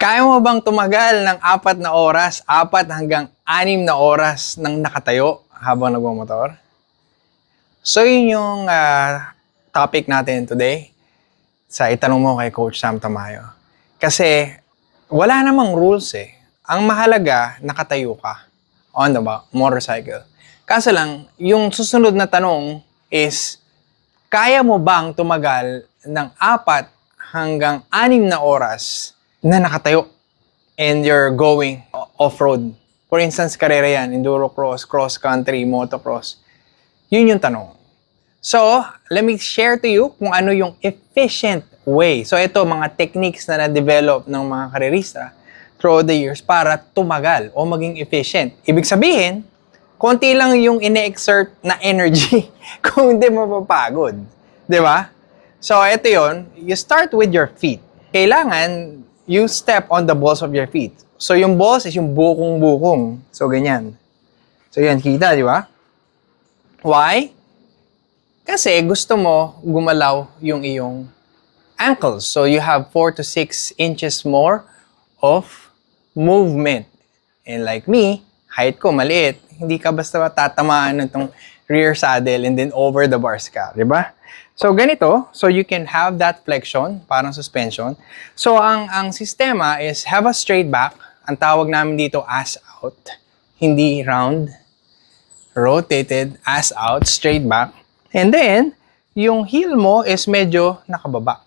Kaya mo bang tumagal ng 4 na oras, 4 hanggang 6 na oras nang nakatayo habang nagmamotor? So yun yung topic natin today sa Itanong Mo kay Coach Sam Tamayo. Kasi wala namang rules eh. Ang mahalaga, nakatayo ka on the motorcycle. Kaso lang, yung susunod na tanong is, kaya mo bang tumagal ng 4 hanggang 6 na oras na nakatayo and you're going off-road? For instance, karera yan, enduro cross, cross country, motocross. Yun yung tanong. So, let me share to you kung ano yung efficient way. So, ito, mga techniques na na-develop ng mga karerista throughout the years para tumagal o maging efficient. Ibig sabihin, konti lang yung ine-exert na energy kung hindi mapapagod. Di ba? So, ito yun. You start with your feet. Kailangan you step on the balls of your feet. So, yung balls is yung bukong-bukong. So, ganyan. So, yan. Kita, di ba? Why? Kasi gusto mo gumalaw yung iyong ankles. So, you have 4 to 6 inches more of movement. And like me, height ko maliit. Hindi ka basta tatamaan ng itong rear saddle and then over the bars ka. Di ba? So, ganito. So, you can have that flexion, parang suspension. So, ang sistema is have a straight back. Ang tawag namin dito, ass out. Hindi round. Rotated, ass out, straight back. And then, yung heel mo is medyo nakababa.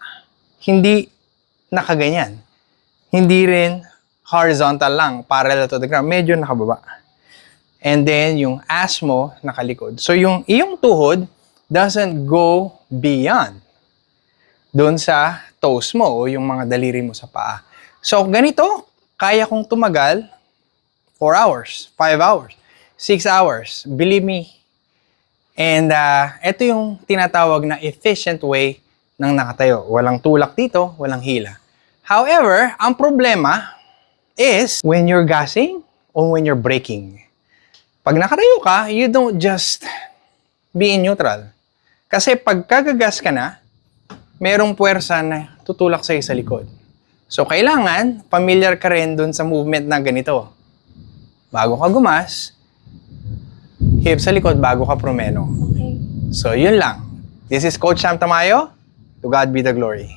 Hindi nakaganyan. Hindi rin horizontal lang, parallel to the ground. Medyo nakababa. And then, yung ass mo nakalikod. So, yung iyong tuhod doesn't go beyond doon sa toes mo o yung mga daliri mo sa paa. So, ganito, kaya kong tumagal 4 hours, 5 hours, 6 hours. Believe me. And ito yung tinatawag na efficient way ng nakatayo. Walang tulak dito, walang hila. However, ang problema is when you're gassing or when you're braking. Pag nakatayo ka, you don't just be in neutral. Kasi pag kagagas ka na, merong puwersa na tutulak sa'yo sa likod. So, kailangan familiar ka rin dun sa movement na ganito. Bago ka gumas, hip sa likod bago ka promeno. Okay. So, yun lang. This is Coach Sam Tamayo. To God be the glory.